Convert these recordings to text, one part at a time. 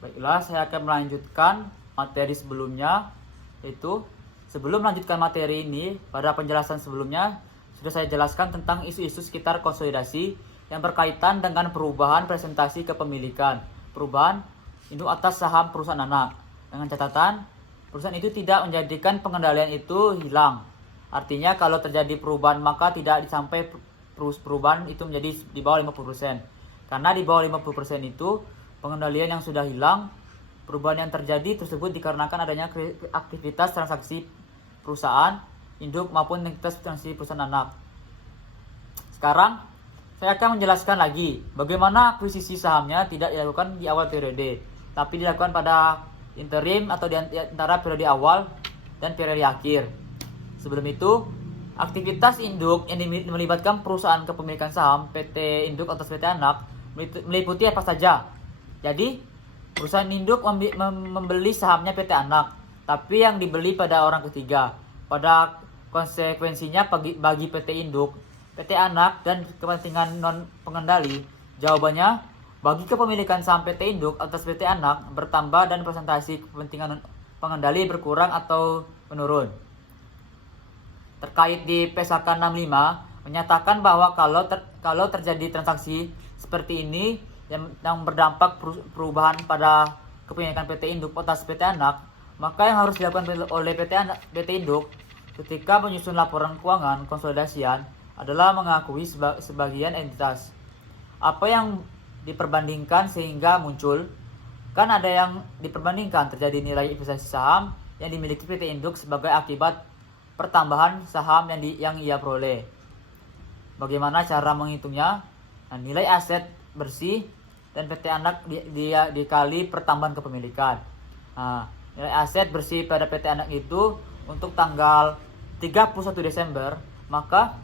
Baiklah, saya akan melanjutkan materi sebelumnya, yaitu sebelum melanjutkan materi ini, pada penjelasan sebelumnya sudah saya jelaskan tentang isu-isu sekitar konsolidasi yang berkaitan dengan perubahan presentasi kepemilikan, perubahan induk atas saham perusahaan anak, dengan catatan perusahaan itu tidak menjadikan pengendalian itu hilang. Artinya kalau terjadi perubahan maka tidak sampai perubahan itu menjadi di bawah 50%. Karena di bawah 50% itu pengendalian yang sudah hilang, perubahan yang terjadi tersebut dikarenakan adanya aktivitas transaksi perusahaan induk maupun aktivitas transaksi perusahaan anak. Sekarang saya akan menjelaskan lagi bagaimana akuisisi sahamnya tidak dilakukan di awal periode, tapi dilakukan pada interim atau di antara periode awal dan periode akhir. Sebelum itu, aktivitas induk yang melibatkan perusahaan kepemilikan saham PT induk atas PT anak meliputi apa saja. Jadi, perusahaan induk membeli sahamnya PT anak, tapi yang dibeli pada orang ketiga. Pada konsekuensinya bagi PT induk, PT anak dan kepentingan non pengendali, jawabannya bagi kepemilikan saham PT induk atas PT anak bertambah dan presentasi kepentingan non pengendali berkurang atau menurun. Terkait di PSAK 65 menyatakan bahwa kalau terjadi transaksi seperti ini yang berdampak perubahan pada kepemilikan PT induk atas PT anak, maka yang harus dilakukan oleh PT induk ketika menyusun laporan keuangan konsolidasian adalah mengakui sebagian entitas. Apa yang diperbandingkan sehingga muncul? Kan ada yang diperbandingkan, terjadi nilai investasi saham yang dimiliki PT induk sebagai akibat pertambahan saham yang ia peroleh. Bagaimana cara menghitungnya? Nah, nilai aset bersih dan PT anak dia dikali pertambahan kepemilikan. Nah, nilai aset bersih pada PT anak itu untuk tanggal 31 Desember, maka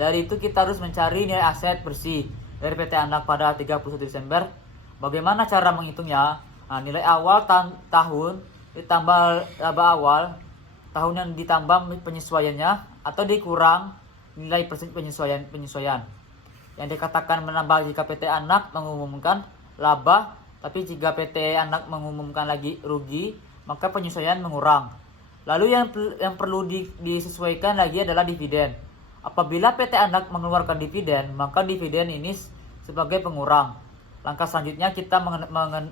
dari itu kita harus mencari nilai aset bersih dari PT anak pada 31 Desember. Bagaimana cara menghitungnya? Nah, nilai awal tahun ditambah laba awal tahun yang ditambah penyesuaiannya atau dikurang nilai penyesuaian. Yang dikatakan menambah jika PT anak mengumumkan laba, tapi jika PT anak mengumumkan lagi rugi, maka penyesuaian mengurang. Lalu yang perlu disesuaikan lagi adalah dividen. Apabila PT anak mengeluarkan dividen, maka dividen ini sebagai pengurang. Langkah selanjutnya kita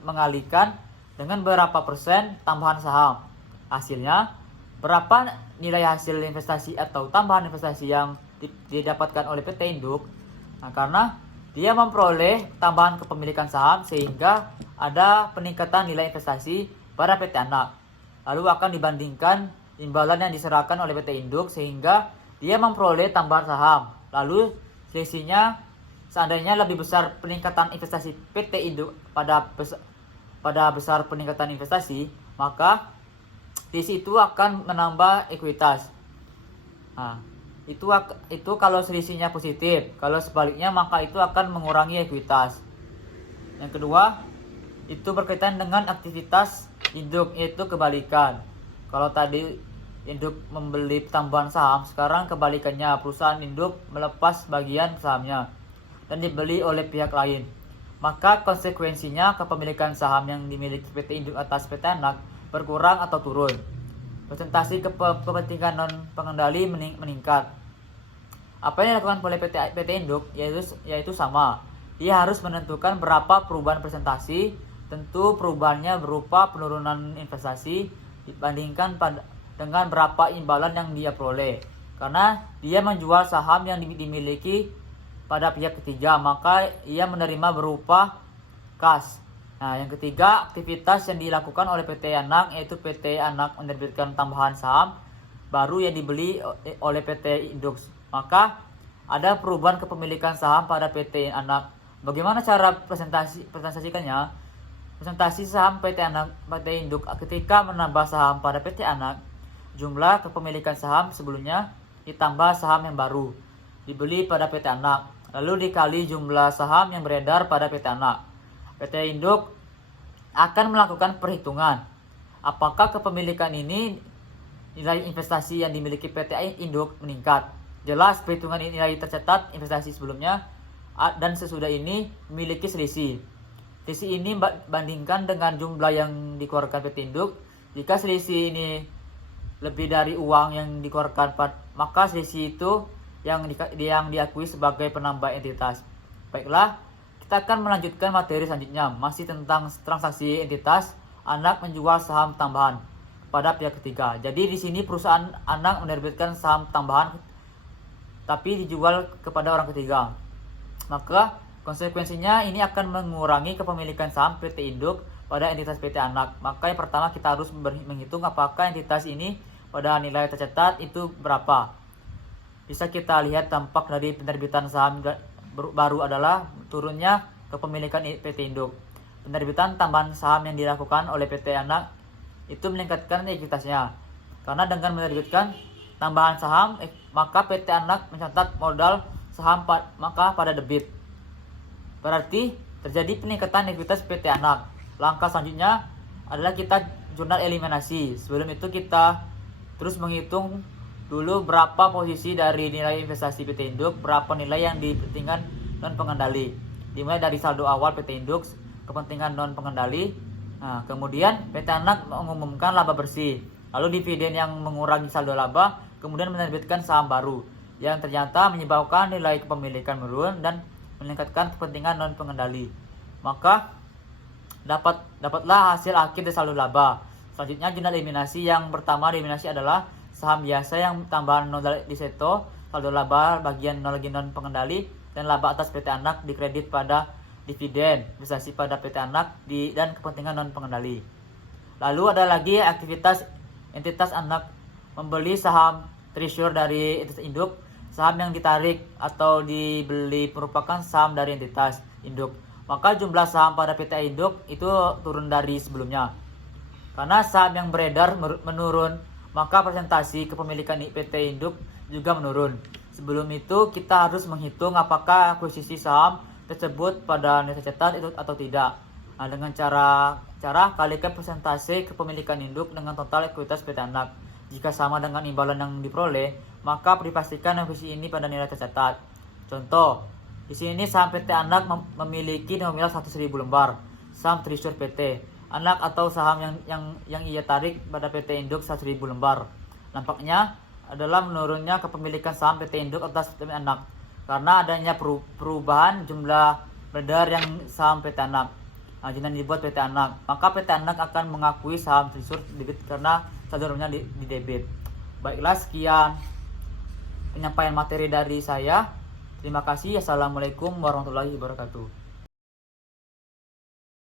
mengalihkan dengan berapa persen tambahan saham. Hasilnya, berapa nilai hasil investasi atau tambahan investasi yang didapatkan oleh PT induk. Nah, karena dia memperoleh tambahan kepemilikan saham sehingga ada peningkatan nilai investasi pada PT anak. Lalu akan dibandingkan imbalan yang diserahkan oleh PT induk sehingga dia memperoleh tambahan saham. Lalu selisihnya seandainya lebih besar peningkatan investasi PT induk pada besar peningkatan investasi, maka di situ akan menambah ekuitas. Nah, itu kalau selisihnya positif. Kalau sebaliknya maka itu akan mengurangi ekuitas. Yang kedua, itu berkaitan dengan aktivitas induk, yaitu kebalikan. Kalau tadi induk membeli tambahan saham, sekarang kebalikannya, perusahaan induk melepas bagian sahamnya dan dibeli oleh pihak lain. Maka konsekuensinya kepemilikan saham yang dimiliki PT induk atas PT anak berkurang atau turun. Presentasi kepentingan non pengendali meningkat. Apa yang dilakukan oleh PT induk yaitu sama. Dia harus menentukan berapa perubahan presentasi. Tentu perubahannya berupa penurunan investasi dibandingkan dengan berapa imbalan yang dia peroleh. Karena dia menjual saham yang dimiliki pada pihak ketiga, maka ia menerima berupa kas. Nah, yang ketiga, aktivitas yang dilakukan oleh PT anak, yaitu PT anak menerbitkan tambahan saham baru yang dibeli oleh PT induk. Maka ada perubahan kepemilikan saham pada PT anak. Bagaimana cara presentasikannya? Presentasi saham PT anak PT induk ketika menambah saham pada PT anak, jumlah kepemilikan saham sebelumnya ditambah saham yang baru dibeli pada PT anak, lalu dikali jumlah saham yang beredar pada PT anak. PT induk akan melakukan perhitungan apakah kepemilikan ini nilai investasi yang dimiliki PT induk meningkat. Jelas perhitungan nilai tercatat investasi sebelumnya dan sesudah ini memiliki selisih. Selisih ini bandingkan dengan jumlah yang dikeluarkan PT Induk. Jika selisih ini lebih dari uang yang dikeluarkan, maka selisih itu yang diakui sebagai penambah entitas. Baiklah, kita akan melanjutkan materi selanjutnya, masih tentang transaksi entitas anak menjual saham tambahan pada pihak ketiga. Jadi di sini perusahaan anak menerbitkan saham tambahan tapi dijual kepada orang ketiga. Maka konsekuensinya ini akan mengurangi kepemilikan saham PT Induk pada entitas PT anak. Maka yang pertama kita harus menghitung apakah entitas ini pada nilai tercatat itu berapa. Bisa kita lihat dampak dari penerbitan saham baru adalah turunnya kepemilikan PT Induk. Penerbitan tambahan saham yang dilakukan oleh PT anak itu meningkatkan ekuitasnya. Karena dengan menerbitkan tambahan saham, maka PT anak mencatat modal saham maka pada debit. Berarti terjadi peningkatan ekuitas PT anak. Langkah selanjutnya adalah kita jurnal eliminasi. Sebelum itu kita terus menghitung dulu berapa posisi dari nilai investasi PT Induk, berapa nilai yang dipentingkan non pengendali. Dimulai dari saldo awal PT Induk, kepentingan non pengendali. Nah, kemudian PT anak mengumumkan laba bersih. Lalu dividen yang mengurangi saldo laba, kemudian menerbitkan saham baru yang ternyata menyebabkan nilai kepemilikan menurun dan meningkatkan kepentingan non pengendali. Maka dapatlah hasil akhir dari saldo laba. Selanjutnya jurnal eliminasi. Yang pertama eliminasi adalah saham biasa yang tambahan nol diseto, saldo laba bagian nol lagi non pengendali, dan laba atas PT anak dikredit pada dividen, investasi pada PT anak dan kepentingan non pengendali. Lalu ada lagi aktivitas entitas anak membeli saham treasury dari entitas induk. Saham yang ditarik atau dibeli merupakan saham dari entitas induk. Maka jumlah saham pada PT induk itu turun dari sebelumnya. Karena saham yang beredar menurun, maka presentasi kepemilikan PT induk juga menurun. Sebelum itu kita harus menghitung apakah akuisisi saham tersebut pada nilai tercatat itu atau tidak. Nah, dengan cara kalikan persentase kepemilikan induk dengan total ekuitas PT anak. Jika sama dengan imbalan yang diperoleh, maka dipastikan akuisisi ini pada nilai tercatat. Contoh, di sini saham PT anak memiliki nominal 100.000 lembar saham treasury PT anak atau saham yang ia tarik pada PT induk 100.000 lembar. Nampaknya adalah menurunnya kepemilikan saham PT induk atas PT anak karena adanya perubahan jumlah beredar yang saham PT anak. Ajudan dibuat PT anak, maka PT anak akan mengakui saham treasury debit karena saldonya di debit. Baiklah, sekian penyampaian materi dari saya. Terima kasih. Assalamualaikum warahmatullahi wabarakatuh.